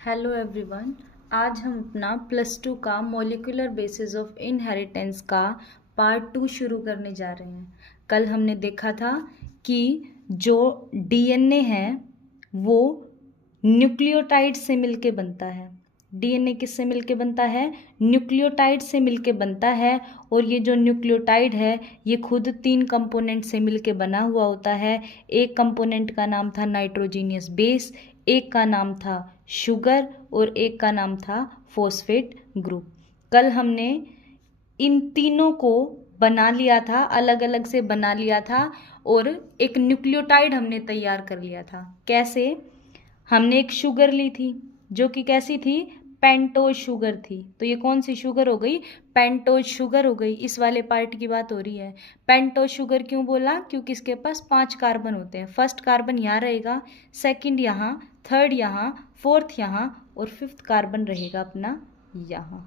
Hello everyone. आज हम अपना +2 का मॉलिक्यूलर बेसिस ऑफ इनहेरिटेंस का पार्ट 2 शुरू करने जा रहे हैं। कल हमने देखा था कि जो डीएनए है वो न्यूक्लियोटाइड से मिलके बनता है। डीएनए किससे मिलके बनता है? न्यूक्लियोटाइड से मिलके बनता है। और ये जो न्यूक्लियोटाइड है ये खुद 3 कंपोनेंट से मिलके बना हुआ होता है। एक कंपोनेंट का नाम था नाइट्रोजीनियस बेस, एक का नाम था शुगर और एक का नाम था फॉस्फेट ग्रुप। कल हमने इन तीनों को बना लिया था, अलग अलग से बना लिया था और एक न्यूक्लियोटाइड हमने तैयार कर लिया था। कैसे? हमने एक शुगर ली थी जो कि कैसी थी? पेंटोज शुगर थी। तो ये कौन सी शुगर हो गई? पेंटोज शुगर हो गई। इस वाले पार्ट की बात हो रही है। पेंटोज शुगर क्यों बोला? क्योंकि इसके पास 5 कार्बन होते हैं। फर्स्ट कार्बन यहाँ रहेगा, सेकंड यहाँ, थर्ड यहाँ, फोर्थ यहाँ और फिफ्थ कार्बन रहेगा अपना यहाँ।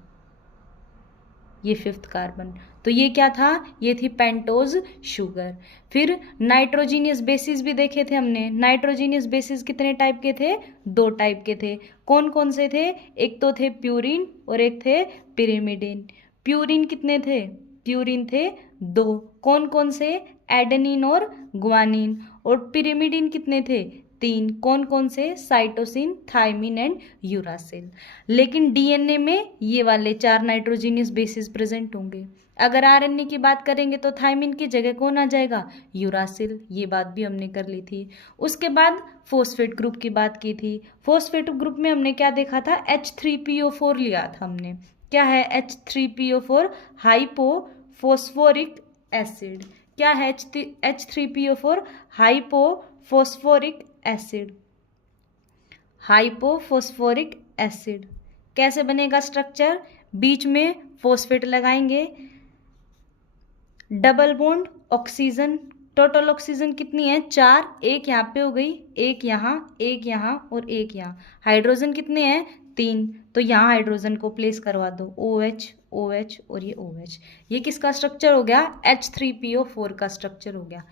ये फिफ्थ कार्बन। तो ये क्या था? ये थी पेंटोज शुगर। फिर नाइट्रोजीनियस बेसिस भी देखे थे हमने। नाइट्रोजीनियस बेसिस कितने टाइप के थे? 2 टाइप के थे। कौन कौन से थे? एक तो थे प्यूरिन और एक थे पिरिमिडिन। प्यूरिन कितने थे? प्यूरिन थे 2। कौन कौन से? एडेनिन और ग्वानिन। और पिरिमिडिन कितने थे? 3। कौन कौन से? Cytosine, thymine and uracil. लेकिन डीएनए में ये वाले 4 नाइट्रोजीनियस बेसिस प्रेजेंट होंगे। अगर आरएनए की बात करेंगे तो थायमिन की जगह कौन आ जाएगा? यूरासिल। ये बात भी हमने कर ली थी। उसके बाद फॉस्फेट ग्रुप की बात की थी। फॉस्फेट ग्रुप में हमने क्या देखा था? H3PO4 लिया था हमने। क्या है H3PO4? Hypo phosphoric acid. क्या है H3PO4? Hypo phosphoric acid. Hypophosphoric acid. कैसे बनेगा स्ट्रक्चर? बीच में फॉस्फेट लगाएंगे, double bond, oxygen. Total oxygen कितनी है? 4। एक यहाँ पे हो गई, एक यहाँ, एक यहाँ और एक यहाँ। हाइड्रोजन कितने हैं? 3। तो यहाँ हाइड्रोजन को प्लेस करवा दो, OH, OH और ये OH। ये किसका स्ट्रक्चर हो गया? H3PO4 का स्ट्रक्चर हो गया।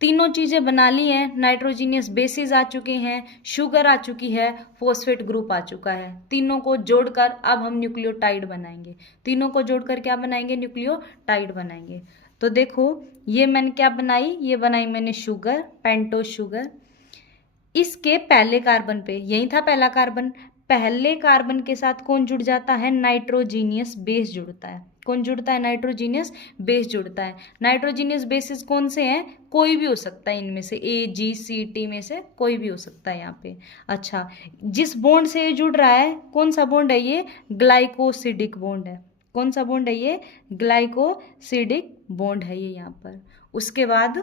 तीनों चीज़ें बना ली हैं। नाइट्रोजीनियस बेसिस आ चुके हैं, शुगर आ चुकी है, फॉस्फेट ग्रुप आ चुका है। तीनों को जोड़कर अब हम न्यूक्लियोटाइड बनाएंगे। तीनों को जोड़कर क्या बनाएंगे? न्यूक्लियोटाइड बनाएंगे। तो देखो ये मैंने क्या बनाई? ये बनाई मैंने शुगर, पेंटोज शुगर। इसके पहले कार्बन पे, यही था पहला कार्बन, पहले कार्बन के साथ कौन जुड़ जाता है? नाइट्रोजीनियस बेस जुड़ता है। कौन जुड़ता है? नाइट्रोजीनियस बेस जुड़ता है। नाइट्रोजीनियस बेसिस कौन से हैं? कोई भी हो सकता है इनमें से, AGCT में से कोई भी हो सकता है यहाँ पे। अच्छा, जिस बॉन्ड से ये जुड़ रहा है, कौन सा बॉन्ड है ये? ग्लाइकोसिडिक बॉन्ड है। कौन सा बॉन्ड है ये? ग्लाइकोसिडिक बॉन्ड है ये यहाँ पर। उसके बाद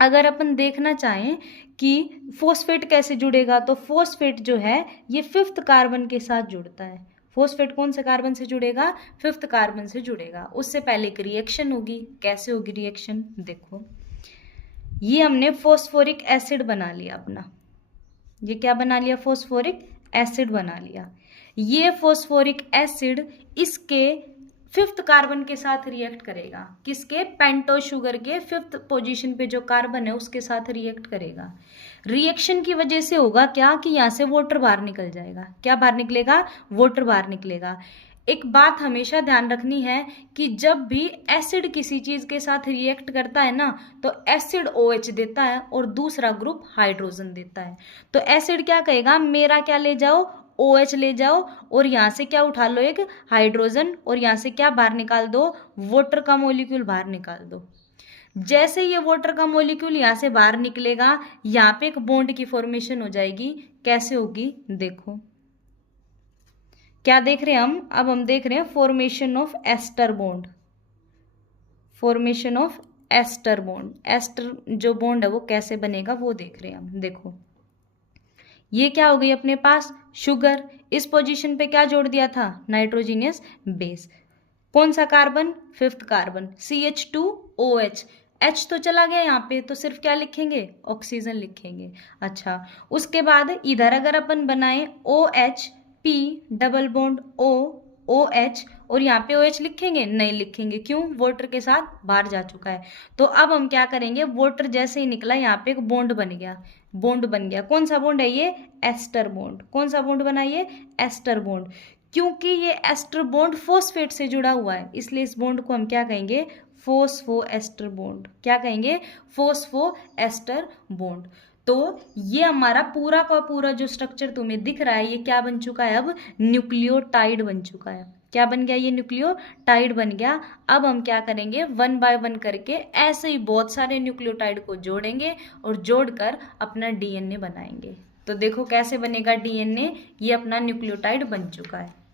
अगर अपन देखना चाहें कि फॉस्फेट कैसे जुड़ेगा, तो फॉस्फेट जो है ये 5th कार्बन के साथ जुड़ता है। फॉस्फेट कौन से कार्बन से जुड़ेगा? 5th कार्बन से जुड़ेगा। उससे पहले एक रिएक्शन होगी। कैसे होगी रिएक्शन? देखो, ये हमने फॉस्फोरिक एसिड बना लिया अपना। ये क्या बना लिया? फॉस्फोरिक एसिड बना लिया। ये फॉस्फोरिक एसिड इसके 5th कार्बन के साथ रिएक्ट करेगा। किसके? पेंटोज शुगर के 5th पोजीशन पे जो कार्बन है उसके साथ रिएक्ट करेगा। रिएक्शन की वजह से होगा क्या कि यहाँ से वाटर बाहर निकल जाएगा। क्या बाहर निकलेगा? वाटर बाहर निकलेगा। एक बात हमेशा ध्यान रखनी है कि जब भी एसिड किसी चीज के साथ रिएक्ट करता है ना, तो एसिड OH देता है और दूसरा ग्रुप हाइड्रोजन देता है। तो एसिड क्या कहेगा? मेरा क्या ले जाओ? OH ले जाओ और यहाँ से क्या उठा लो? एक हाइड्रोजन। और यहाँ से क्या बाहर निकाल दो? वाटर का मॉलिक्यूल बाहर निकाल दो। जैसे ये वाटर का मॉलिक्यूल यहाँ से बाहर निकलेगा, यहाँ पे एक बॉन्ड की फॉर्मेशन हो जाएगी। कैसे होगी? देखो क्या देख रहे हैं हम? अब हम देख रहे हैं formation of ester bond. Formation of ester bond. Ester जो बॉन्ड है वो कैसे बनेगा वो देख रहे हैं हम। देखो ये क्या हो गई अपने पास? शुगर। इस पोजीशन पे क्या जोड़ दिया था? Nitrogenous base. कौन सा carbon? 5th carbon, CH2OH। H तो चला गया यहाँ पे, तो सिर्फ क्या लिखेंगे? ऑक्सीजन लिखेंगे। अच्छा, उसके बाद इधर अगर अपन बनाए OH, P double bond O, OH और यहाँ पे OH लिखेंगे? नहीं लिखेंगे। क्यों? वाटर के साथ बाहर जा चुका है। तो अब हम क्या करेंगे, वाटर जैसे ही निकला यहाँ पे एक बॉन्ड बन गया, बॉन्ड बन गया। कौन सा बॉन्ड है ये? Ester bond. कौन सा बॉन्ड बना ये? Ester bond. क्योंकि ये एस्टर बॉन्ड फॉस्फेट से जुड़ा हुआ है, इसलिए इस बॉन्ड को हम क्या कहेंगे? Phospho ester bond. क्या कहेंगे? Phospho ester bond. तो ये हमारा पूरा का पूरा जो स्ट्रक्चर तुम्हें दिख रहा है, ये क्या बन चुका है? अब न्यूक्लियोटाइड बन चुका है। क्या बन गया? ये न्यूक्लियोटाइड बन गया। अब हम क्या करेंगे? 1 बाय 1 करके ऐसे ही बहुत सारे न्यूक्लियोटाइड को जोड़ेंगे और जोड़कर अपना DNA बनाएंगे। तो देखो कैसे बनेगा DNA। ये अपना न्यूक्लियोटाइड बन चुका है।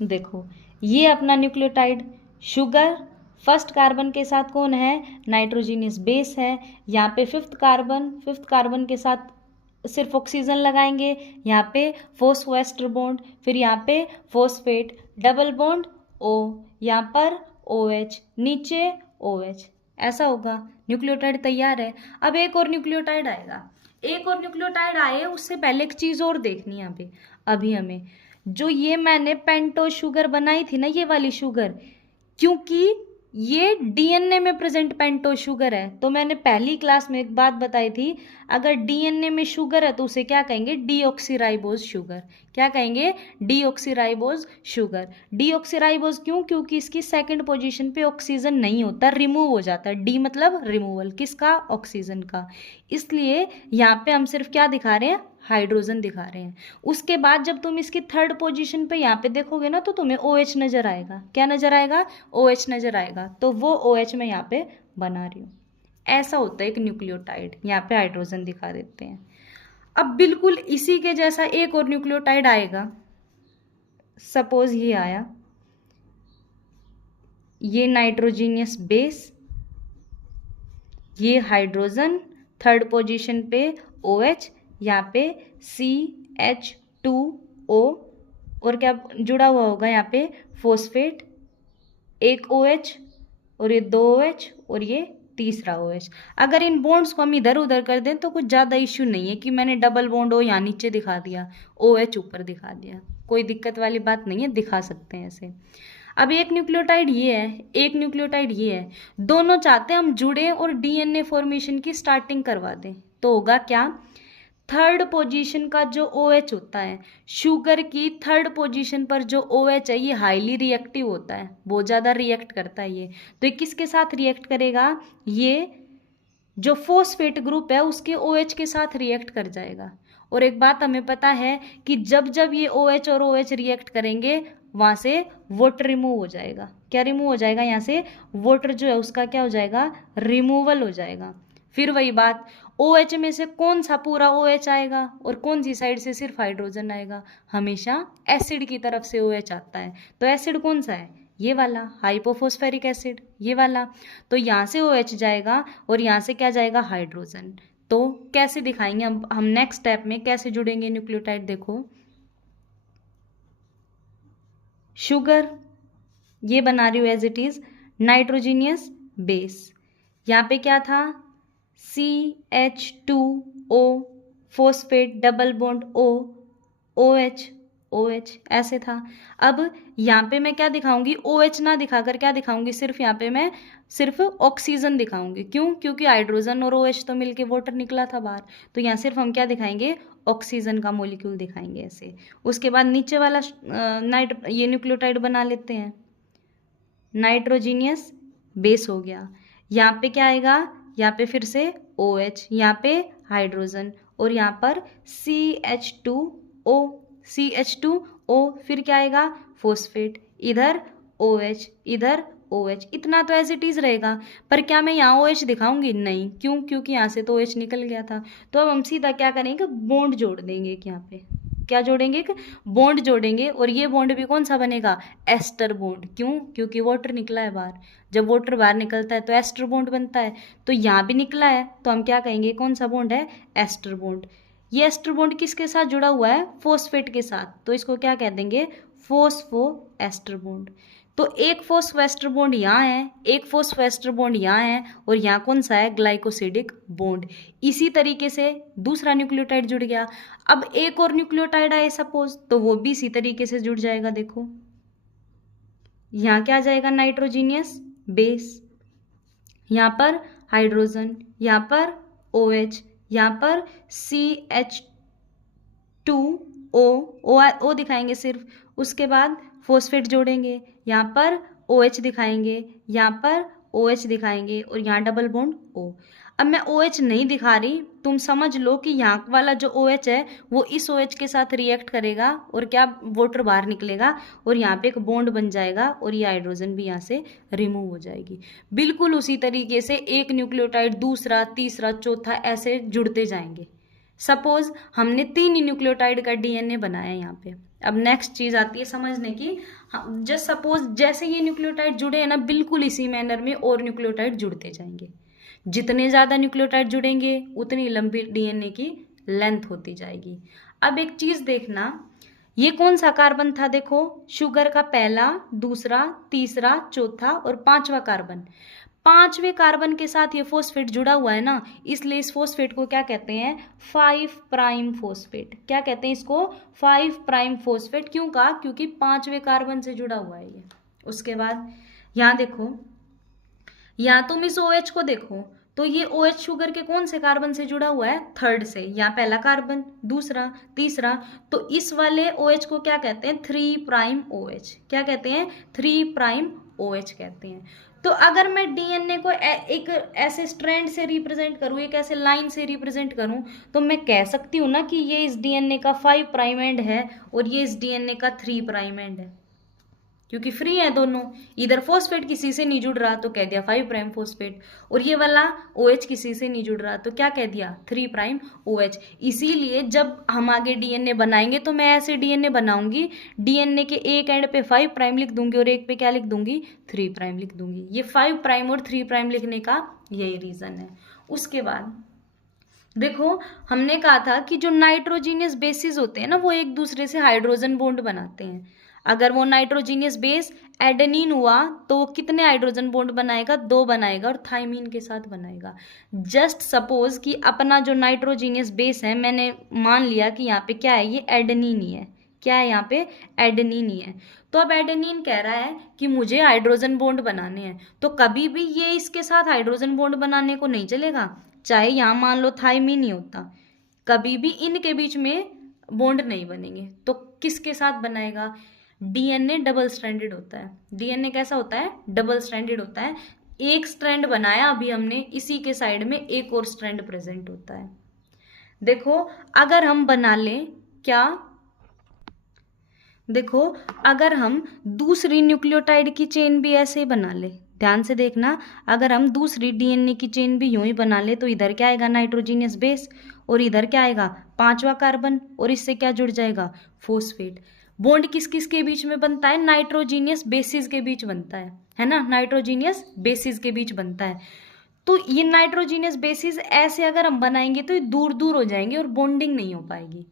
देखो ये अपना न्यूक्लियोटाइड। शुगर फर्स्ट कार्बन के साथ कौन है? नाइट्रोजीनियस बेस है। यहाँ पे फिफ्थ कार्बन के साथ सिर्फ ऑक्सीजन लगाएंगे। यहाँ पे फोस्फोएस्टर बॉन्ड, फिर यहाँ पे फोस्फेट, डबल बॉन्ड O, यहाँ पर OH, नीचे OH। ऐसा होगा, न्यूक्लियोटाइड तैयार है। अब एक और न्यूक्लियोटाइड आएगा। एक और न्यूक्लियोटाइड आए उससे पहले एक चीज़ और देखनी है यहाँ पे। अभी हमें जो ये मैंने पेंटो शुगर बनाई थी ना, ये वाली शुगर, क्योंकि ये DNA में प्रेजेंट पेंटो शुगर है, तो मैंने पहली क्लास में एक बात बताई थी, अगर DNA में शुगर है तो उसे क्या कहेंगे? Deoxyribose sugar. क्या कहेंगे? Deoxyribose sugar. डीऑक्सीराइबोज क्यों? क्योंकि इसकी सेकंड पोजीशन पे ऑक्सीजन नहीं होता, रिमूव हो जाता है। डी मतलब रिमूवल, किसका? ऑक्सीजन का। इसलिए यहाँ पे हम सिर्फ क्या दिखा रहे हैं? हाइड्रोजन दिखा रहे हैं। उसके बाद जब तुम इसकी थर्ड पोजीशन पे यहाँ पे देखोगे ना, तो तुम्हें OH नजर आएगा। क्या नजर आएगा? OH नजर आएगा। तो वो OH मैं यहाँ पे बना रही हूँ। ऐसा होता है एक न्यूक्लियोटाइड। यहाँ पे हाइड्रोजन दिखा देते हैं। अब बिल्कुल इसी के जैसा एक और न्यूक्लियोटाइड आएगा। सपोज ये आया, ये नाइट्रोजीनियस बेस, ये हाइड्रोजन, थर्ड पोजीशन पे OH, यहाँ पे CH2O, और क्या जुड़ा हुआ होगा यहाँ पे? फोस्फेट, एक OH, और ये 2 OH, और ये तीसरा OH। अगर इन बॉन्ड्स को हम इधर उधर कर दें तो कुछ ज़्यादा इश्यू नहीं है कि मैंने डबल बॉन्ड हो यहाँ नीचे दिखा दिया, OH ऊपर दिखा दिया, कोई दिक्कत वाली बात नहीं है, दिखा सकते हैं ऐसे। अब एक न्यूक्लियोटाइड ये है, एक न्यूक्लियोटाइड ये है, दोनों चाहते हैं हम जुड़े और DNA फॉर्मेशन की स्टार्टिंग करवा दें। तो होगा क्या? थर्ड पोजीशन का जो OH होता है, शुगर की थर्ड पोजीशन पर जो OH है, ये हाईली रिएक्टिव होता है, बहुत ज़्यादा रिएक्ट करता है ये। तो ये किसके साथ रिएक्ट करेगा? ये जो फोस्फेट ग्रुप है उसके OH के साथ रिएक्ट कर जाएगा। और एक बात हमें पता है कि जब जब ये OH और OH रिएक्ट करेंगे, वहाँ से वाटर रिमूव हो जाएगा। क्या रिमूव हो जाएगा? यहाँ से वाटर जो है उसका क्या हो जाएगा? रिमूवल हो जाएगा। फिर वही बात, OH में से कौन सा पूरा OH आएगा और कौन सी साइड से सिर्फ हाइड्रोजन आएगा? हमेशा एसिड की तरफ से OH आता है। तो एसिड कौन सा है? ये वाला, हाइपोफॉस्फेरिक एसिड, ये वाला। तो यहाँ से OH जाएगा और यहाँ से क्या जाएगा? हाइड्रोजन। तो कैसे दिखाएंगे हम नेक्स्ट स्टेप में कैसे जुड़ेंगे न्यूक्लियोटाइड? देखो, शुगर ये बना रही हूँ as it is nitrogenous base. यहाँ पे क्या था? CH2O, phosphate, double bond O, OH, OH, ऐसे था। अब यहाँ पे मैं क्या दिखाऊंगी? OH ना दिखाकर क्या दिखाऊंगी? सिर्फ यहाँ पे मैं सिर्फ ऑक्सीजन दिखाऊंगी। क्यों? क्योंकि हाइड्रोजन और OH तो मिलके वाटर निकला था बाहर। तो यहाँ सिर्फ हम क्या दिखाएंगे? ऑक्सीजन का मॉलिक्यूल दिखाएंगे ऐसे। उसके बाद नीचे वाला ये न्यूक्लियोटाइड बना लेते हैं। नाइट्रोजीनियस बेस हो गया। यहाँ पे क्या आएगा? यहाँ पे फिर से OH, यहाँ पे हाइड्रोजन, और यहाँ पर CH2O, CH2O, फिर क्या आएगा? फोस्फेट, इधर OH, इधर OH। इतना तो एज इट इज रहेगा, पर क्या मैं यहाँ OH दिखाऊंगी? नहीं। क्यों? क्योंकि यहाँ से तो OH निकल गया था। तो अब हम सीधा क्या करेंगे? बॉन्ड जोड़ देंगे। यहाँ पे क्या जोड़ेंगे? एक बॉन्ड जोड़ेंगे, और ये बॉन्ड भी कौन सा बनेगा? Ester bond. क्यों? क्योंकि वाटर निकला है बाहर। जब वाटर बाहर निकलता है तो एस्टर बॉन्ड बनता है। तो यहाँ भी निकला है, तो हम क्या कहेंगे? कौन सा बॉन्ड है? Ester bond. ये एस्टर बॉन्ड किसके साथ जुड़ा हुआ है? फोस्फेट के साथ। तो इसको क्या कह देंगे? Phospho ester bond. तो एक फॉस्फोएस्टर बॉन्ड यहाँ है, एक फॉस्फोएस्टर बॉन्ड यहाँ है, और यहाँ कौन सा है, ग्लाइकोसिडिक बॉन्ड। इसी तरीके से दूसरा न्यूक्लियोटाइड जुड़ गया। अब एक और न्यूक्लियोटाइड आए सपोज, तो वो भी इसी तरीके से जुड़ जाएगा। देखो यहाँ क्या आ जाएगा, नाइट्रोजीनियस बेस, यहाँ पर हाइड्रोजन, यहाँ पर OH, यहाँ पर CH2O दिखाएंगे सिर्फ, उसके बाद फॉस्फेट जोड़ेंगे, यहाँ पर OH दिखाएंगे, यहाँ पर OH दिखाएंगे, और यहाँ डबल बॉन्ड O। अब मैं OH नहीं दिखा रही, तुम समझ लो कि यहाँ वाला जो OH है वो इस OH के साथ रिएक्ट करेगा और क्या, वाटर बाहर निकलेगा, और यहाँ पे एक बॉन्ड बन जाएगा, और ये हाइड्रोजन भी यहाँ से रिमूव हो जाएगी। बिल्कुल उसी तरीके से एक न्यूक्लियोटाइड दूसरा, तीसरा, चौथा ऐसे जुड़ते जाएंगे। सपोज हमने 3 न्यूक्लियोटाइड का DNA बनाया यहाँ पे। अब नेक्स्ट चीज आती है समझने की, जस्ट सपोज जैसे ये न्यूक्लियोटाइड जुड़े हैं ना, बिल्कुल इसी मैनर में और न्यूक्लियोटाइड जुड़ते जाएंगे। जितने ज्यादा न्यूक्लियोटाइड जुड़ेंगे उतनी लंबी DNA की लेंथ होती जाएगी। अब एक चीज देखना, ये कौन सा कार्बन था, देखो शुगर का पहला, दूसरा, तीसरा, चौथा और 5वां कार्बन। 5वें कार्बन के साथ ये फॉस्फेट जुड़ा हुआ है ना, इसलिए इस फॉस्फेट को क्या कहते हैं, 5 प्राइम फॉस्फेट। क्या कहते हैं इसको, 5 प्राइम फॉस्फेट। क्यों कहा, क्योंकि 5वें कार्बन से जुड़ा हुआ है ये। उसके बाद यहाँ देखो, यहाँ तुम इस OH को देखो, तो ये OH शुगर के कौन से कार्बन से जुड़ा हुआ है, 3rd से। यहाँ पहला कार्बन, दूसरा, तीसरा, तो इस वाले OH को क्या कहते हैं, 3 प्राइम OH। क्या कहते हैं, 3 प्राइम OH कहते हैं। तो अगर मैं DNA को एक ऐसे स्ट्रैंड से रिप्रेजेंट करूँ, एक ऐसे लाइन से रिप्रेजेंट करूँ, तो मैं कह सकती हूँ ना कि ये इस DNA का 5 प्राइम एंड है और ये इस DNA का 3 प्राइम एंड है, क्योंकि फ्री है दोनों। इधर फॉस्फेट किसी से नहीं जुड़ रहा तो कह दिया 5 प्राइम फॉस्फेट, और ये वाला OH किसी से नहीं जुड़ रहा तो क्या कह दिया, 3 प्राइम OH। इसीलिए जब हम आगे DNA बनाएंगे तो मैं ऐसे DNA बनाऊंगी, DNA के एक एंड पे 5 प्राइम लिख दूंगी और एक पे क्या लिख दूंगी, 3 प्राइम लिख दूंगी। ये 5 प्राइम और 3 प्राइम लिखने का यही रीजन है। उसके बाद देखो, हमने कहा था कि जो नाइट्रोजीनियस बेसिस होते हैं ना, वो एक दूसरे से हाइड्रोजन बॉन्ड बनाते हैं। अगर वो नाइट्रोजीनियस बेस एडेनिन हुआ तो वो कितने हाइड्रोजन बॉन्ड बनाएगा, 2 बनाएगा, और थाइमीन के साथ बनाएगा। जस्ट सपोज कि अपना जो नाइट्रोजीनियस बेस है, मैंने मान लिया कि यहाँ पे क्या है, ये एडेनिन ही है। क्या है यहाँ पे, एडेनिन ही है। तो अब एडेनिन कह रहा है कि मुझे हाइड्रोजन बॉन्ड बनाने हैं, तो कभी भी ये इसके साथ हाइड्रोजन बॉन्ड बनाने को नहीं चलेगा, चाहे यहाँ मान लो थाइमीन ही होता, कभी भी इनके बीच में बॉन्ड नहीं बनेंगे। तो किसके साथ बनाएगा, DNA डबल स्ट्रैंडेड होता है। DNA कैसा होता है, डबल स्ट्रैंडेड होता है। एक स्ट्रैंड बनाया अभी हमने, इसी के साइड में एक और स्ट्रैंड प्रेजेंट होता है। देखो अगर हम बना लें क्या, देखो अगर हम दूसरी न्यूक्लियोटाइड की चेन भी ऐसे ही बना ले, ध्यान से देखना, अगर हम दूसरी DNA की चेन भी यूं ही बना ले तो इधर क्या आएगा, नाइट्रोजीनियस बेस, और इधर क्या आएगा, 5वां कार्बन, और इससे क्या जुड़ जाएगा, फॉस्फेट। बॉन्ड किस किस के बीच में बनता है, नाइट्रोजीनियस बेसिस के बीच बनता है ना, नाइट्रोजीनियस बेसिस के बीच बनता है। तो ये नाइट्रोजीनियस बेसिस ऐसे अगर हम बनाएंगे तो ये दूर दूर हो जाएंगे और बॉन्डिंग नहीं हो पाएगी।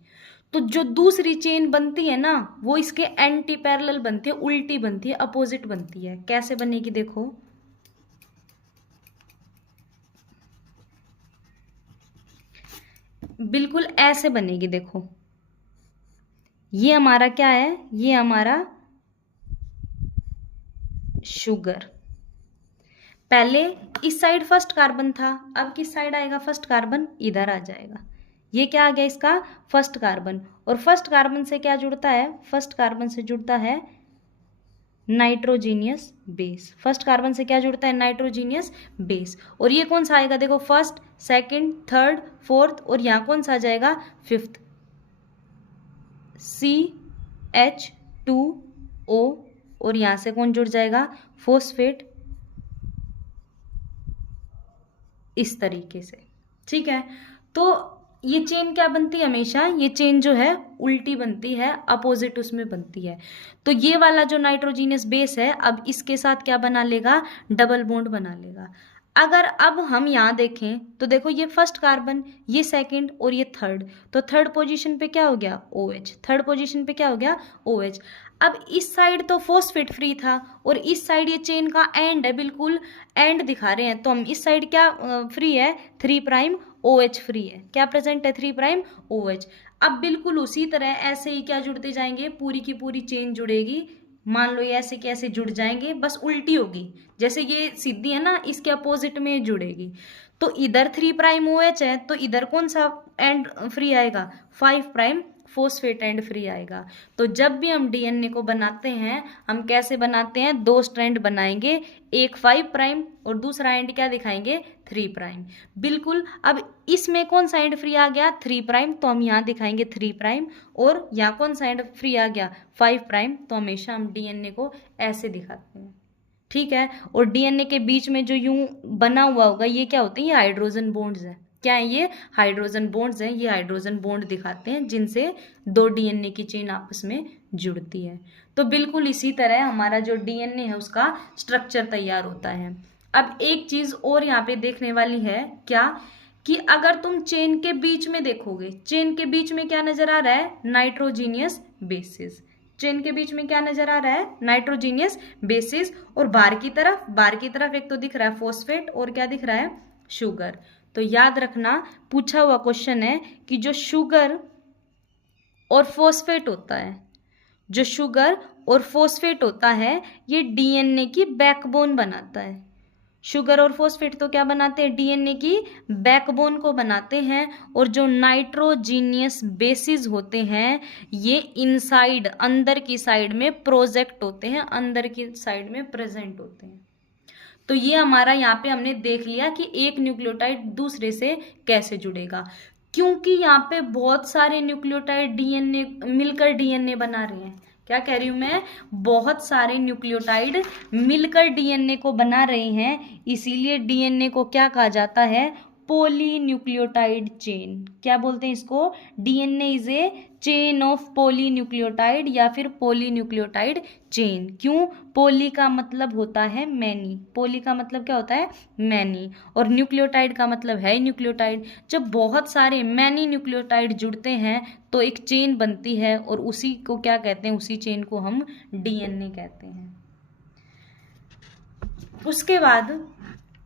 तो जो दूसरी चेन बनती है ना, वो इसके एंटी पैरेलल बनती है, उल्टी बनती है, अपोजिट बनती है। कैसे बनेगी, देखो बिल्कुल ऐसे बनेगी। देखो ये हमारा क्या है, ये हमारा शुगर। पहले इस साइड फर्स्ट कार्बन था, अब किस साइड आएगा, फर्स्ट कार्बन इधर आ जाएगा। ये क्या आ गया, इसका फर्स्ट कार्बन, और फर्स्ट कार्बन से क्या जुड़ता है, फर्स्ट कार्बन से जुड़ता है नाइट्रोजीनियस बेस। फर्स्ट कार्बन से क्या जुड़ता है, नाइट्रोजीनियस बेस। और ये कौन सा आएगा, देखो फर्स्ट, सेकंड, थर्ड, फोर्थ, और यहाँ कौन सा आ जाएगा, 5th, CH2O, और यहां से कौन जुड़ जाएगा, फॉस्फेट, इस तरीके से। ठीक है, तो ये चेन क्या बनती है, हमेशा ये चेन जो है उल्टी बनती है, अपोजिट उसमें बनती है। तो ये वाला जो नाइट्रोजीनियस बेस है, अब इसके साथ क्या बना लेगा, डबल बॉन्ड बना लेगा। अगर अब हम यहाँ देखें तो देखो ये फर्स्ट कार्बन, ये सेकंड और ये थर्ड, तो थर्ड पोजीशन पे क्या हो गया, OH। थर्ड पोजीशन पे क्या हो गया, OH। अब इस साइड तो फॉस्फेट फ्री था और इस साइड ये चेन का एंड है, बिल्कुल एंड दिखा रहे हैं, तो हम इस साइड क्या फ्री है, 3' OH फ्री है, क्या प्रेजेंट है, 3' OH। अब बिल्कुल उसी तरह ऐसे ही क्या जुड़ते जाएंगे, पूरी की पूरी चेन जुड़ेगी। मान लो ये ऐसे कैसे जुड़ जाएंगे, बस उल्टी होगी, जैसे ये सीधी है ना, इसके अपोजिट में जुड़ेगी। तो इधर 3' OH है, तो इधर कौन सा एंड फ्री आएगा, 5' फॉस्फेट एंड फ्री आएगा। तो जब भी हम डीएनए को बनाते हैं, हम कैसे बनाते हैं, 2 स्ट्रैंड बनाएंगे, एक 5' और दूसरा एंड क्या दिखाएंगे, 3'। बिल्कुल। अब इसमें कौन सा एंड फ्री आ गया, 3', तो हम यहाँ दिखाएंगे 3', और यहाँ कौन सा एंड फ्री आ गया, 5', तो हमेशा हम डीएनए को ऐसे दिखाते हैं, ठीक है। और डीएनए के बीच में जो यूं बना हुआ होगा, ये क्या होते हैं, ये हाइड्रोजन बॉन्ड्स है। क्या है ये, हाइड्रोजन बॉन्ड्स हैं। ये हाइड्रोजन बॉन्ड दिखाते हैं जिनसे 2 डीएनए की चेन आपस में जुड़ती है। तो बिल्कुल इसी तरह हमारा जो डीएनए है उसका स्ट्रक्चर तैयार होता है। अब एक चीज और यहाँ पे देखने वाली है, क्या कि अगर तुम चेन के बीच में देखोगे, चेन के बीच में क्या नजर आ रहा है, नाइट्रोजीनियस बेसिस। चेन के बीच में क्या नजर आ रहा है, नाइट्रोजीनियस बेसिस। और बाहर की तरफ एक तो दिख रहा है फॉस्फेट और क्या दिख रहा है, शुगर। तो याद रखना, पूछा हुआ क्वेश्चन है कि जो शुगर और फॉस्फेट होता है, जो शुगर और फॉस्फेट होता है, ये डीएनए की बैकबोन बनाता है। शुगर और फॉस्फेट तो क्या बनाते हैं, डीएनए की बैकबोन को बनाते हैं। और जो नाइट्रोजीनियस बेसिस होते हैं, ये इनसाइड, अंदर की साइड में प्रोजेक्ट होते हैं, अंदर की साइड में प्रेजेंट होते हैं। तो ये हमारा यहाँ पे हमने देख लिया कि एक न्यूक्लियोटाइड दूसरे से कैसे जुड़ेगा, क्योंकि यहाँ पे बहुत सारे न्यूक्लियोटाइड डीएनए मिलकर डीएनए बना रहे हैं। क्या कह रही हूँ मैं, बहुत सारे न्यूक्लियोटाइड मिलकर डीएनए को बना रहे हैं, इसीलिए डीएनए को क्या कहा जाता है, पॉलीन्यूक्लियोटाइड चेन। क्या बोलते हैं इसको, DNA is a chain of polynucleotide या फिर पॉलीन्यूक्लियोटाइड चेन। क्यों, पोली का मतलब होता है मैनी, पोली का मतलब क्या होता है, मैनी, और न्यूक्लियोटाइड का मतलब है न्यूक्लियोटाइड। जब बहुत सारे मैनी न्यूक्लियोटाइड जुड़ते हैं तो एक चेन बनती है, और उसी को क्या कहते हैं, उसी चेन को हम डीएनए कहते हैं। उसके बाद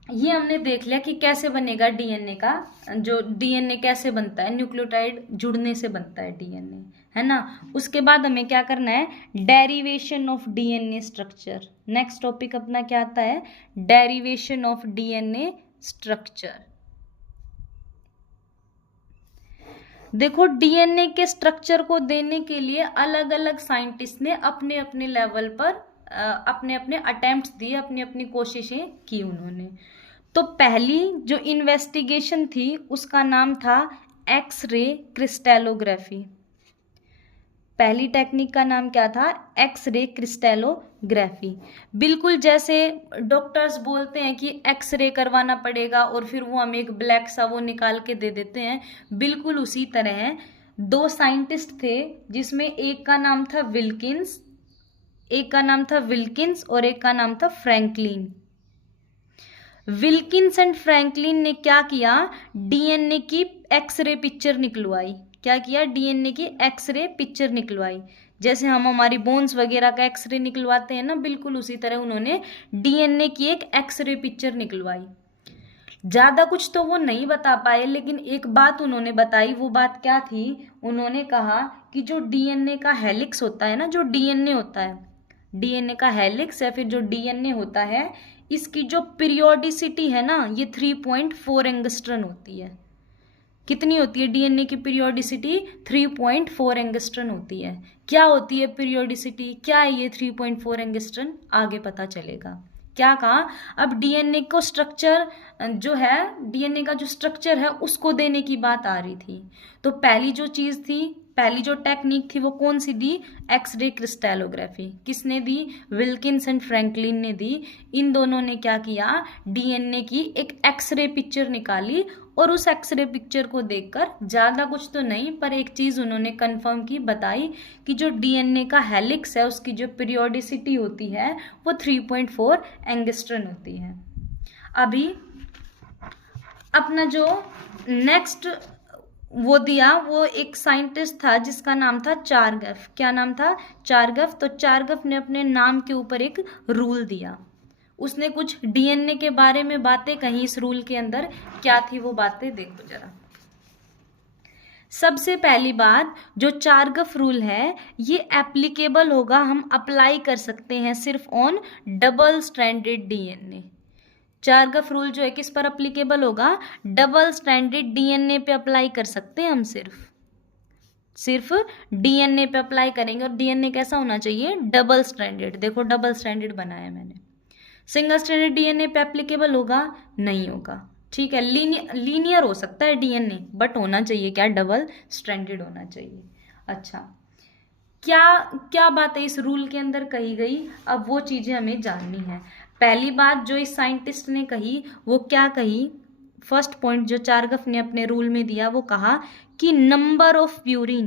ये हमने देख लिया कि कैसे बनेगा डीएनए का, जो डीएनए कैसे बनता है, न्यूक्लियोटाइड जुड़ने से बनता है डीएनए, है ना। उसके बाद हमें क्या करना है, derivation of DNA structure. Next topic अपना क्या आता है, डेरिवेशन ऑफ डीएनए स्ट्रक्चर। देखो, डीएनए के स्ट्रक्चर को देने के लिए अलग अलग साइंटिस्ट ने अपने अपने लेवल पर अपने अपने अटेम्प्ट्स दिए, अपनी अपनी कोशिशें की उन्होंने। तो पहली जो इन्वेस्टिगेशन थी उसका नाम था एक्सरे क्रिस्टलोग्राफी। पहली टेक्निक का नाम क्या था, एक्सरे क्रिस्टलोग्राफी। बिल्कुल जैसे डॉक्टर्स बोलते हैं कि एक्सरे करवाना पड़ेगा और फिर वो हमें एक ब्लैक सा वो निकाल के दे देते हैं, बिल्कुल उसी तरह 2 साइंटिस्ट थे जिसमें एक का नाम था विल्किंस, एक का नाम था विल्किंस और एक का नाम था फ्रैंकलिन। विल्किंस एंड फ्रैंकलिन ने क्या किया, डीएनए की एक्सरे पिक्चर निकलवाई। क्या किया, डीएनए की एक्सरे पिक्चर निकलवाई। जैसे हम हमारी बोन्स वगैरह का एक्सरे निकलवाते हैं ना, बिल्कुल उसी तरह उन्होंने डीएनए की एक एक्सरे पिक्चर निकलवाई। ज़्यादा कुछ तो वो नहीं बता पाए, लेकिन एक बात उन्होंने बताई। वो बात क्या थी, उन्होंने कहा कि जो डीएनए का हेलिक्स होता है ना, जो डीएनए होता है, डीएनए का हेलिक्स या फिर जो डीएनए होता है, इसकी जो पीरियोडिसिटी है ना, ये 3.4 एंगस्ट्रॉन होती है। कितनी होती है डीएनए की पीरियोडिसिटी, 3.4 एंगस्ट्रॉन होती है। क्या होती है पीरियोडिसिटी, क्या है ये 3.4 एंगस्ट्रॉन, आगे पता चलेगा। क्या कहा, अब डीएनए को स्ट्रक्चर जो है, डीएनए का जो स्ट्रक्चर है उसको देने की बात आ रही थी। तो पहली जो चीज़ थी, पहली जो टेक्निक थी वो कौन सी दी, एक्सरे क्रिस्टलोग्राफी। किसने दी, विल्किंस एंड फ्रैंकलिन ने दी। इन दोनों ने क्या किया, डीएनए की एक एक्सरे पिक्चर निकाली और उस एक्सरे पिक्चर को देखकर ज़्यादा कुछ तो नहीं, पर एक चीज़ उन्होंने कंफर्म की, बताई कि जो डीएनए का हेलिक्स है उसकी जो पीरियोडिसिटी होती है वो 3.4 एंगस्ट्रॉन होती है। अभी अपना जो नेक्स्ट वो दिया, वो एक साइंटिस्ट था जिसका नाम था चारगफ। क्या नाम था? चारगफ। तो चारगफ ने अपने नाम के ऊपर एक रूल दिया, उसने कुछ डीएनए के बारे में बातें कही इस रूल के अंदर। क्या थी वो बातें, देखो जरा। सबसे पहली बात, जो चारगफ रूल है ये एप्लीकेबल होगा, हम अप्लाई कर सकते हैं सिर्फ on double stranded DNA. Chargaff rule जो है किस पर अप्लीकेबल होगा? डबल स्ट्रैंडेड डीएनए पे अप्लाई कर सकते हैं हम, सिर्फ डीएनए पे अप्लाई करेंगे। और डीएनए कैसा होना चाहिए? Double stranded. देखो डबल स्ट्रैंडेड बनाया मैंने। सिंगल स्ट्रैंडेड डीएनए पे एप्लीकेबल होगा? नहीं होगा। ठीक है, लीनियर हो सकता है डीएनए, बट होना चाहिए क्या? डबल स्ट्रैंडेड होना चाहिए। अच्छा, क्या क्या बात है इस रूल के अंदर कही गई, अब वो चीजें हमें जाननी है। पहली बात जो इस साइंटिस्ट ने कही वो क्या कही? फर्स्ट पॉइंट जो चारगफ ने अपने रूल में दिया वो कहा कि नंबर ऑफ प्यूरिन,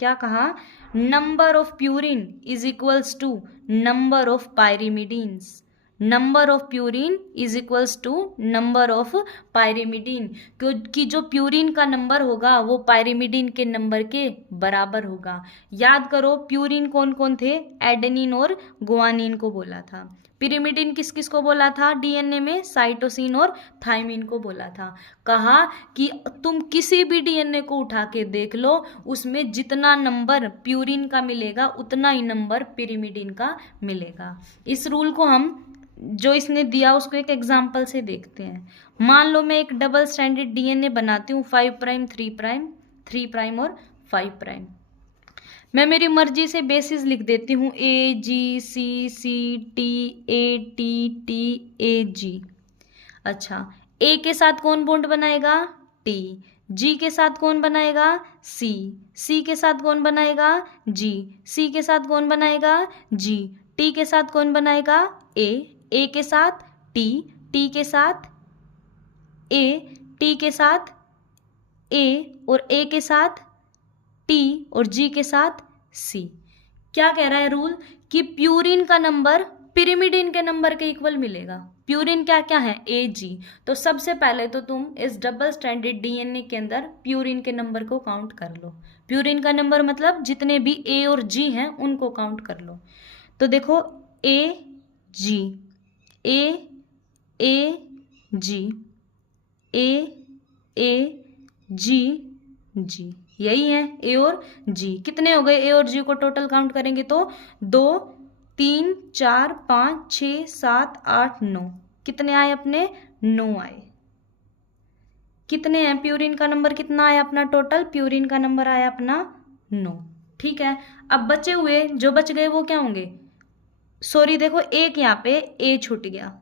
क्या कहा? Number of purine is equals to number of pyrimidines. Number of purine is equals to number of pyrimidine, क्योंकि जो प्यूरिन का नंबर होगा वो पायरिमिडीन के नंबर के बराबर होगा। याद करो प्यूरिन कौन कौन थे? एडेनिन और गुआनिन को बोला था। पिरिमिडिन किस किस को बोला था डीएनए में? साइटोसिन और थाइमिन को बोला था। कहा कि तुम किसी भी डीएनए को उठा के देख लो, उसमें जितना नंबर प्यूरिन का मिलेगा उतना ही नंबर पिरिमिडिन का मिलेगा। इस रूल को हम जो इसने दिया उसको एक एग्जाम्पल से देखते हैं। मान लो मैं एक डबल स्ट्रैंडेड डीएनए बनाती हूँ, 5 प्राइम 3 प्राइम, 3 प्राइम और 5 प्राइम। मैं मेरी मर्जी से बेसिस लिख देती हूँ AGCCT ATTAG। अच्छा, ए के साथ कौन बॉन्ड बनाएगा? T। जी के साथ कौन बनाएगा? C के साथ कौन बनाएगा? G। C के साथ कौन बनाएगा? G। T के साथ कौन बनाएगा? A के साथ T के साथ A, T के साथ A और A के साथ T और G के साथ C। क्या कह रहा है रूल? कि प्यूरिन का नंबर पिरिमिडिन के नंबर के इक्वल मिलेगा। प्यूरिन क्या क्या है? AG। तो सबसे पहले तो तुम इस डबल स्ट्रैंडेड डीएनए के अंदर प्यूरिन के नंबर को काउंट कर लो। प्यूरिन का नंबर मतलब जितने भी A और G हैं उनको काउंट कर लो। तो देखो AG, AG, AG, यही है A और G। कितने हो गए A और G को टोटल काउंट करेंगे तो 2 3 4 5 6 7 8 9। कितने आए अपने? 9 आए। कितने हैं? प्यूरिन का नंबर कितना आया अपना? टोटल प्यूरिन का नंबर आया अपना 9। ठीक है, अब बचे हुए जो बच गए वो क्या होंगे? सॉरी देखो, एक यहाँ पे A छूट गया,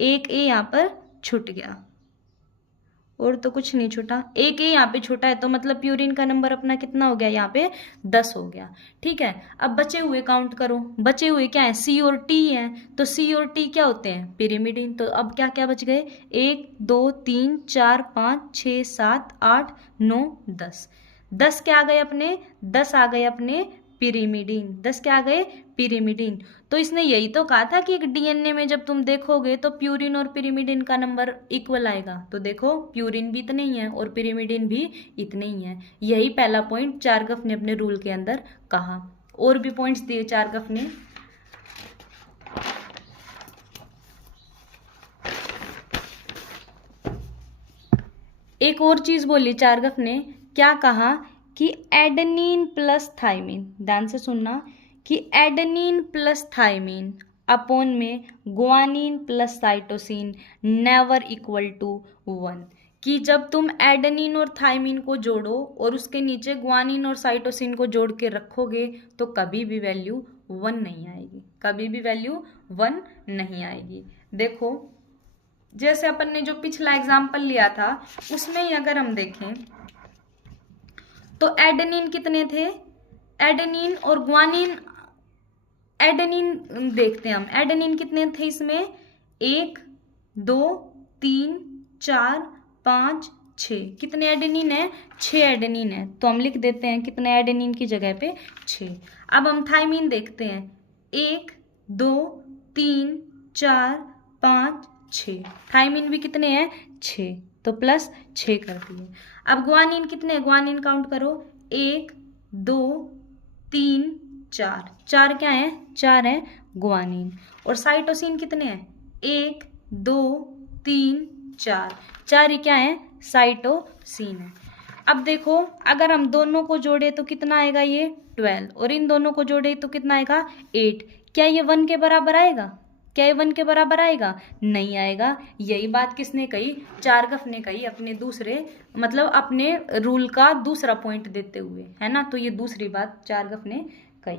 एक A यहाँ पर छूट गया और तो कुछ नहीं छूटा। एक ही यहाँ पे छूटा है तो मतलब प्यूरिन का नंबर अपना कितना हो गया? यहाँ पे 10 हो गया। ठीक है, अब बचे हुए काउंट करो। बचे हुए क्या है? C और T है। तो C और T क्या होते हैं? पिरिमिडिन। तो अब क्या क्या बच गए? 1 2 3 4 5 6 7 8 9 10। 10 क्या आ गए अपने? 10 आ गए अपने पिरिमिडिन। 10 क्या आ गए? पिरिमिडिन। तो इसने यही तो कहा था कि एक डीएनए में जब तुम देखोगे तो प्यूरिन और पिरिमिडिन का नंबर इक्वल आएगा। तो देखो प्यूरिन भी इतने ही है और पिरिमिडिन भी इतने ही है। यही पहला पॉइंट चारगफ ने अपने रूल के अंदर कहा। और भी पॉइंट्स दिए चारगफ ने। एक और चीज बोली चारगफ ने, क्या कहा? कि एडेनिन प्लस थाइमिन, ध्यान से सुनना, कि एडेनिन प्लस थाइमिन अपॉन में guanine plus cytosine never equal to 1। कि जब तुम एडेनिन और थाइमिन को जोड़ो और उसके नीचे गुआनिन और साइटोसिन को जोड़ के रखोगे तो कभी भी वैल्यू 1 नहीं आएगी, कभी भी वैल्यू 1 नहीं आएगी। देखो जैसे अपन ने जो पिछला एग्जाम्पल लिया था उसमें ही अगर हम देखें तो एडेनिन कितने थे? एडेनिन और गुआनिन, एडेनिन देखते हैं हम, एडेनिन कितने थे इसमें? 1 2 3 4 5 6। कितने एडेनिन है? 6 एडेनिन है। तो हम लिख देते हैं कितने एडेनिन की जगह पे? 6। अब हम थाइमिन देखते हैं, 1 2 3 4 5 6। थाइमिन भी कितने हैं? 6। तो +6 कर दिए। अब ग्वानिन कितने, ग्वानिन काउंट करो, 1 2 3 4, 4 क्या है, 4 है ग्वानिन। और साइटोसिन कितने हैं, 1 2 3 4, 4 ही क्या है, साइटोसिन है। अब देखो अगर हम दोनों को जोड़े तो कितना आएगा, ये 12, और इन दोनों को जोड़े तो कितना आएगा 8। क्या ये 1 के बराबर आएगा, क्या ये 1 के बराबर आएगा, नहीं आएगा। यही बात किसने कही, चारगफ ने कही, अपने दूसरे मतलब अपने रूल का दूसरा पॉइंट देते हुए, है ना। तो ये दूसरी बात चारगफ ने कही।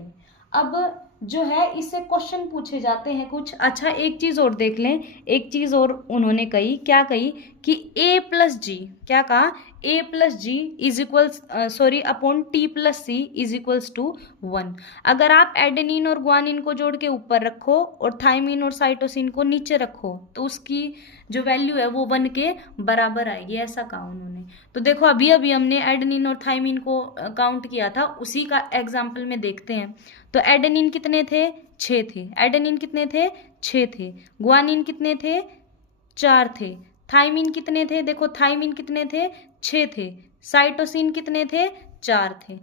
अब जो है इससे क्वेश्चन पूछे जाते हैं कुछ। अच्छा एक चीज और देख लें, एक चीज और उन्होंने कही, क्या कही कि A+G, क्या कहा, A+G is equals sorry upon T+C is equals to 1। अगर आप एडेनिन और ग्वानिन को जोड़ के ऊपर रखो और थाइमिन और साइटोसिन को नीचे रखो तो उसकी जो वैल्यू है वो 1 के बराबर आएगी, ऐसा कहा उन्होंने। तो देखो अभी अभी हमने एडेनिन और थाइमिन को काउंट किया था, उसी का एग्जाम्पल में देखते हैं। तो एडेनिन कितने थे, 6 थे। एडेनिन कितने थे, 6 थे। ग्वानिन कितने थे, 4 थे। थाइमिन कितने थे, देखो थाइमिन कितने थे, 6 थे। साइटोसिन कितने थे, 4 थे।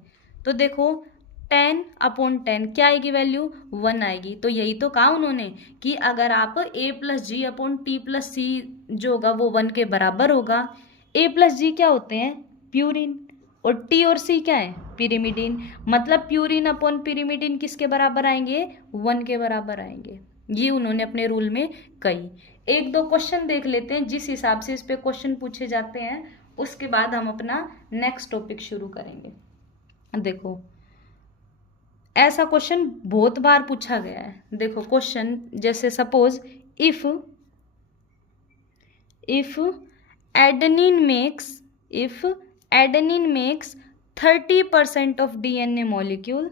तो देखो 10/10 क्या आएगी वैल्यू, 1 आएगी। तो यही तो कहा उन्होंने कि अगर आप A+G/T+C जो होगा वो 1 के बराबर होगा। A+G क्या होते हैं, प्यूरिन, और T और C क्या है, पिरिमिडिन। मतलब प्यूरिन अपॉन पिरिमिडिन किसके बराबर आएंगे, 1 के बराबर आएंगे। ये उन्होंने अपने रूल में कही। एक दो क्वेश्चन देख लेते हैं जिस हिसाब से इस पे क्वेश्चन पूछे जाते हैं, उसके बाद हम अपना नेक्स्ट टॉपिक शुरू करेंगे। देखो ऐसा क्वेश्चन बहुत बार पूछा गया है। देखो क्वेश्चन जैसे suppose if adenine makes 30% of DNA molecule,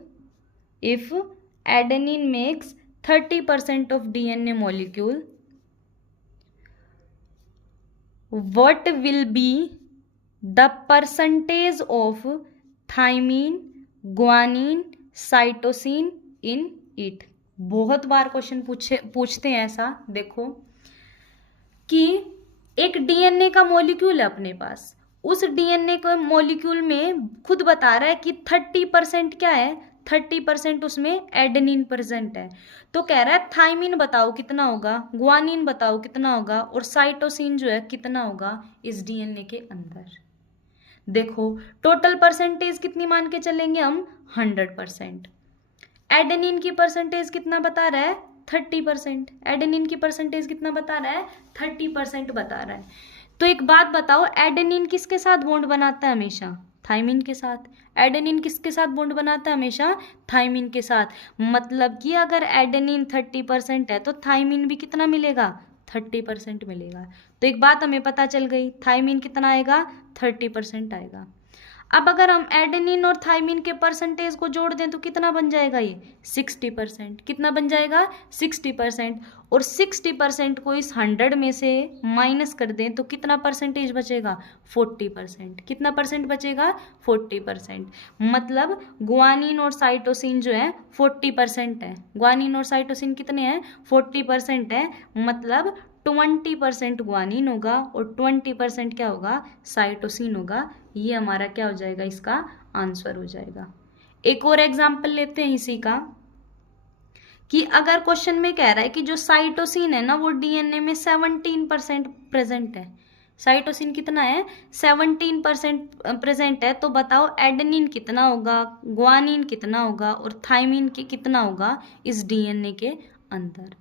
if adenine makes 30% of DNA molecule, what will be the percentage of thymine, guanine, cytosine in it? बहुत बार क्वेश्चन पूछते हैं ऐसा। देखो कि एक डीएनए का मॉलिक्यूल है अपने पास, उस डीएनए के मॉलिक्यूल में खुद बता रहा है कि 30% क्या है, 30% उसमें एडेनिन प्रेजेंट है। तो कह रहा है थाइमिन बताओ कितना होगा, ग्वानिन बताओ कितना होगा, और साइटोसिन जो है कितना होगा इस डीएनए के अंदर। देखो टोटल परसेंटेज कितनी मान के चलेंगे हम, 100%। एडेनिन की परसेंटेज कितना बता रहा है, 30%। एडेनिन की परसेंटेज कितना बता रहा है, 30% बता रहा है। तो एक बात बताओ, एडेनिन किसके साथ बॉन्ड बनाता है हमेशा, थाइमिन के साथ। एडेनिन किसके साथ बॉन्ड बनाता है हमेशा, थाइमिन के साथ। मतलब कि अगर एडेनिन 30% है तो थाइमिन भी कितना मिलेगा, 30% मिलेगा। तो एक बात हमें पता चल गई, थाइमिन कितना आएगा, 30% आएगा। अब अगर हम एडेनिन और थाइमिन के परसेंटेज को जोड़ दें तो कितना बन जाएगा, ये 60%। कितना बन जाएगा, 60%। और 60% को इस 100 में से माइनस कर दें तो कितना परसेंटेज बचेगा, 40%। कितना परसेंट बचेगा, 40%। मतलब ग्वानिन और साइटोसिन जो है 40% है। ग्वानिन और साइटोसिन कितने हैं, 40% है। मतलब 20% ग्वानिन होगा और 20% क्या होगा, साइटोसिन होगा। ये हमारा क्या हो जाएगा, इसका आंसर हो जाएगा। एक और एग्जांपल लेते हैं इसी का, कि अगर क्वेश्चन में कह रहा है कि जो साइटोसिन है ना वो डीएनए में 17% प्रेजेंट है। साइटोसिन कितना है, 17% प्रेजेंट है। तो बताओ एडेनिन कितना होगा, ग्वानिन कितना होगा और थाइमिन कितना होगा इस डीएनए के अंदर।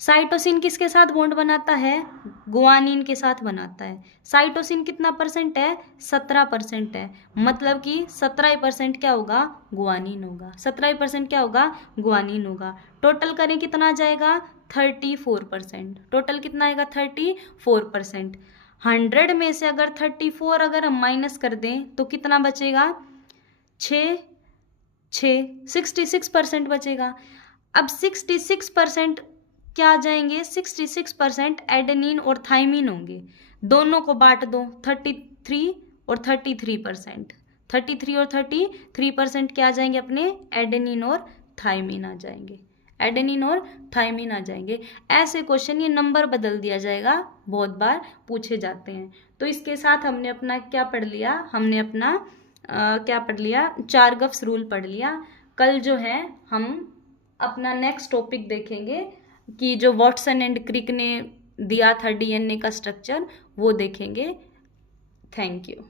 साइटोसिन किसके साथ बॉन्ड बनाता है, ग्वानिन के साथ बनाता है। साइटोसिन कितना परसेंट है, 17% है। मतलब कि 17% क्या होगा, ग्वानिन होगा। 17% क्या होगा, ग्वानिन होगा। टोटल करें कितना आ जाएगा, 34%। टोटल कितना आएगा, 34%। 100 में से अगर 34 अगर हम माइनस कर दें तो कितना बचेगा, 66% बचेगा। अब 66% क्या आ जाएंगे, 66% एडेनिन और थाइमिन होंगे। दोनों को बांट दो, 33 और 33%। 33 और 33% क्या आ जाएंगे अपने, एडेनिन और थाइमिन आ जाएंगे। एडेनिन और थायमिन आ जाएंगे। ऐसे क्वेश्चन ये नंबर बदल दिया जाएगा, बहुत बार पूछे जाते हैं। तो इसके साथ हमने अपना क्या पढ़ लिया, हमने अपना क्या पढ़ लिया, चारगफ्स रूल पढ़ लिया। कल जो है हम अपना नेक्स्ट टॉपिक देखेंगे कि जो वॉटसन एंड क्रिक ने दिया था डीएनए का स्ट्रक्चर, वो देखेंगे। Thank you.